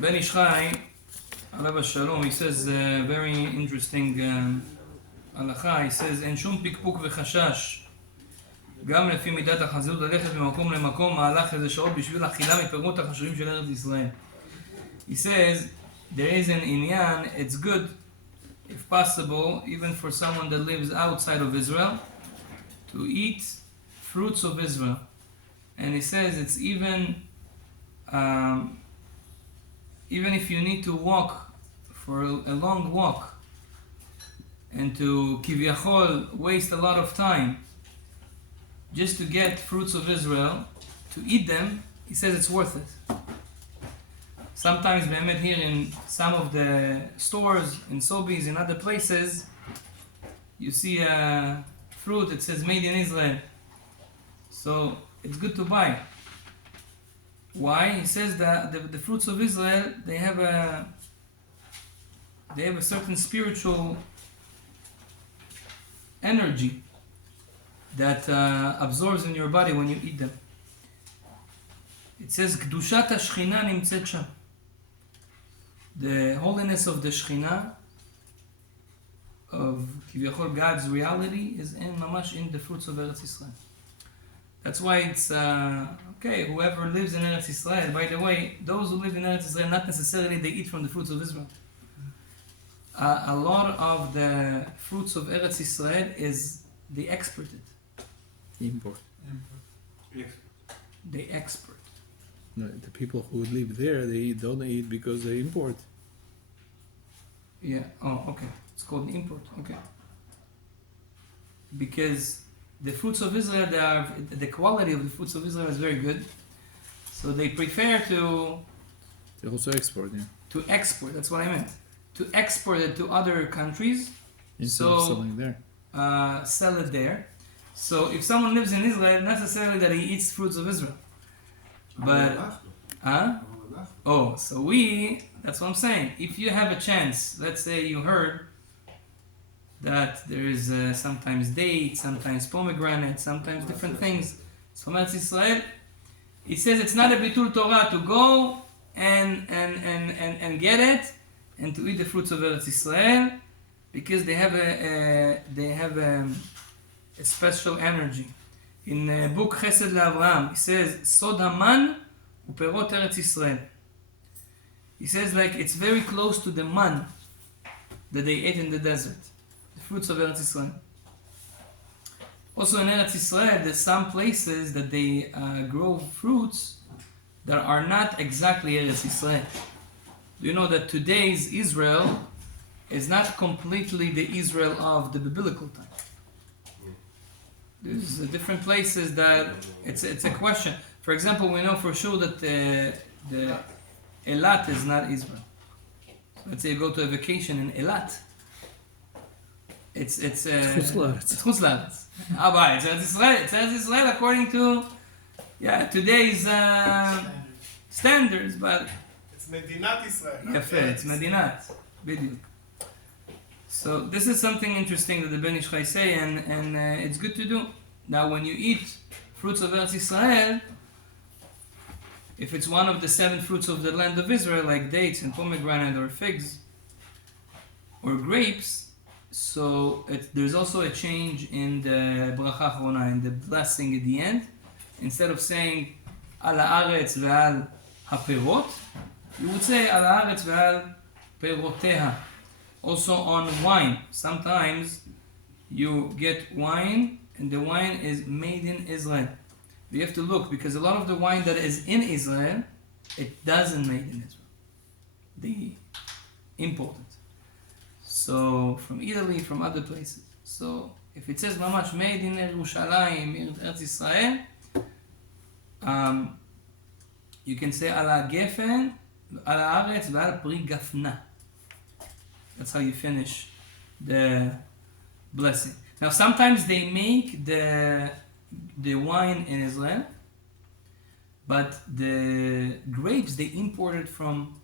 Ben Ish Chai, Rabbi Shalom, he says very interesting הלכה, he says אין שום פקפוק וחשש גם לפי מידת החזירות ללכת ממקום למקום מהלך איזה שעות בשביל אכילה מפירות החשובים של ארץ ישראל. He says there is an inyan, it's good if possible even for someone that lives outside of Israel to eat fruits of Israel, and he says it's even if you need to walk for a long walk and to kivyachol waste a lot of time just to get fruits of Israel, to eat them, he says it's worth it. Sometimes באמת here in some of the stores, in Sobeys, in other places, you see a fruit, it says made in Israel. So it's good to buy. Why? He says that the fruits of Israel, they have a certain spiritual energy that absorbs in your body when you eat them. It says Kedushat HaShechina nimtzet sham. The holiness of the Shechina, of Kivyachol, God's reality, is mamash in the fruits of Eretz Yisrael. That's why it's okay. Whoever lives in Eretz Yisrael. By the way, those who live in Eretz Yisrael, not necessarily they eat from the fruits of Israel. A lot of the fruits of Eretz Yisrael is they export it. Import. They export. No, the people who live there, they don't eat because they import. Yeah. Oh, okay. It's called import. Okay. Because the fruits of Israel, the quality of the fruits of Israel is very good, so they prefer to. They also export, yeah. To export. That's what I meant. To export it to other countries. Instead of selling there. Sell it there. So if someone lives in Israel, not necessarily that he eats fruits of Israel. But, so that's what I'm saying. If you have a chance, let's say you heard that there is sometimes dates, sometimes pomegranate, sometimes different things. It's from Eretz Yisrael. It says it's not a bitul Torah to go and get it and to eat the fruits of Eretz Yisrael, because they have a special energy. In book Chesed LaAvraham, he says, Sod Haman uperot Eretz Yisrael. He says like it's very close to the man that they ate in the desert, the fruits of Eretz Yisrael. Also in Eretz Yisrael, there's some places that they grow fruits that are not exactly Eretz Yisrael. Do you know that today's Israel is not completely the Israel of the biblical time? There's different places that it's a question. For example, we know for sure that the Eilat is not Israel. So let's say you go to a vacation in Eilat. It's Chutz La'aretz. It's Eretz Yisrael. It's Eretz Yisrael according to today's standards, but it's Medinat Israel. It's Medinat. Bediuk. So this is something interesting that the Ben Ish Chai say, and it's good to do. Now, when you eat fruits of Eretz Yisrael, if it's one of the 7 fruits of the land of Israel, like dates and pomegranate or figs or grapes, so there's also a change in the bracha achrona, in the blessing at the end. Instead of saying al haaretz ve'al haperot, you would say al haaretz ve'al peroteha. Also on wine, sometimes you get wine and the wine is made in Israel. You have to look, because a lot of the wine that is in Israel, it doesn't made in Israel. They import it. So from Italy, from other places. So if it says mamash made in Yerushalayim, in Eretz Yisrael, you can say ala gefen, ala haaretz, ve'al pri gafna. That's how you finish the blessing. Now sometimes they make the wine in Israel, but the grapes they imported from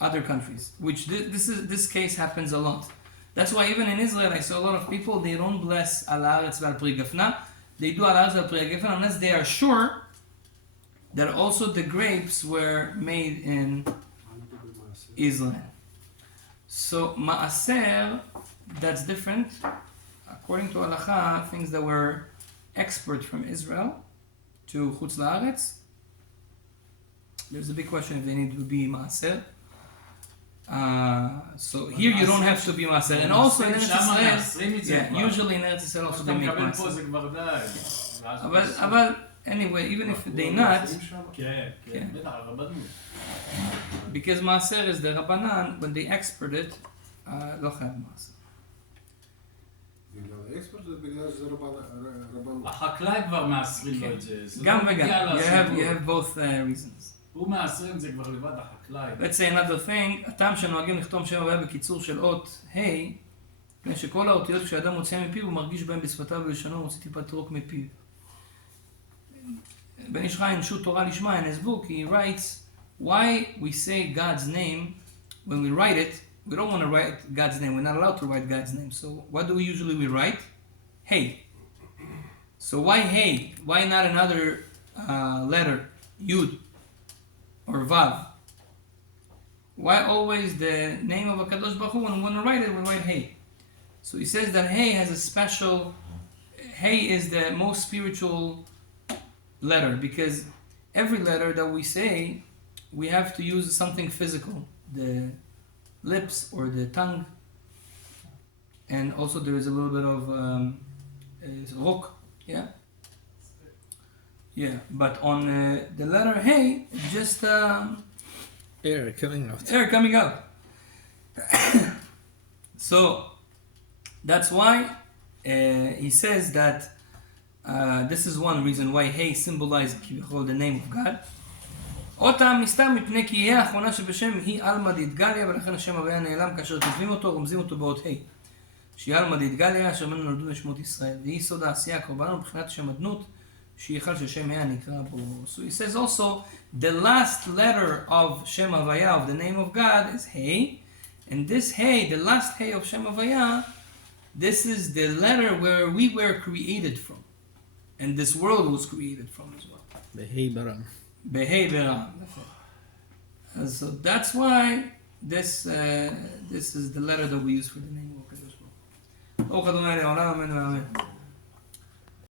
other countries, which this case happens a lot. That's why even in Israel I saw a lot of people, they don't bless al haaretz ve'al pri gafna. They do al haaretz ve'al pri gafna unless they are sure that also the grapes were made in Israel. So Ma'aser, that's different. According to Halacha, things that were export from Israel to Chutz La'aretz, there's a big question if they need to be Ma'aser. So here you don't have to be Ma'aser. And also in Eretz Yisrael, usually in Eretz Yisrael also they make Ma'aser. אבל anyway, even if they not, because Ma'aser is the Rabbanan, when they export it, לא חייב Ma'aser. בגלל האקספורט ובגלל שזה רבנות. החקלאי כבר מאסרים לו את זה. גם וגם, you have both reasons. הוא מאסרים זה כבר לבד החקלאי. Let's say another thing, הטעם שנוהגים לכתוב שם הוויה בקיצור של אות ה', שכל האותיות כשאדם מוציאה מפיו הוא מרגיש בהם בשפתיו ובלשונו ומוציא טיפה תרוק מפיו. בן איש חי שו"ת תורה לשמה, in his book, he writes, why we say God's name, when we write it, we don't want to write God's name, we're not allowed to write God's name, so what do we usually write? Hey. So why hey? Why not another letter, Yud or Vav? Why always the name of HaKadosh Baruch Hu, when we want to write it, we write hey? So he says that hey has a special, hey is the most spiritual letter, because every letter that we say, we have to use something physical, the lips or the tongue, and also there is a little bit of rok, but on the letter hey, just Air coming out. air coming out. So that's why he says that this is one reason why hey symbolizes the name of God. אותה מסתם מפני כי יהיה האחרונה שבשם היא אלמא דאתגליה, ולכן השם הוויה נעלם כאשר כותבים אותו רומזים אותו באות ה' שהיא אלמא דאתגליה אשר ממנו נולדו נשמות ישראל, והיא סוד העשייה הקורבן מבחינת שם אדנות שהיא היכל של שם היה נקרא בו. So he says also the last letter of Shem Havaya, of the name of God, is hey, and this hey, the last hey of Shem Havaya, this is the letter where we were created from, and this world was created from as well. The Hey Baram. Behei Beram. So that's why this is the letter that we use for the name of God as well.